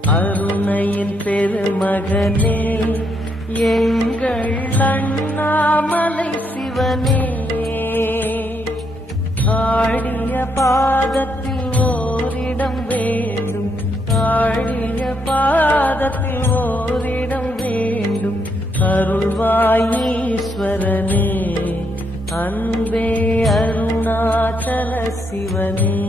அருணையின் பெருமகனே எங்கள் அண்ணாமலை சிவனே, ஆடிய பாதத்தில் ஓரிடம் வேண்டும், ஆடிய பாதத்தில் ஓரிடம் வேண்டும். அருள்வாயீஸ்வரனே, அன்பே அருணாச்சல சிவனே.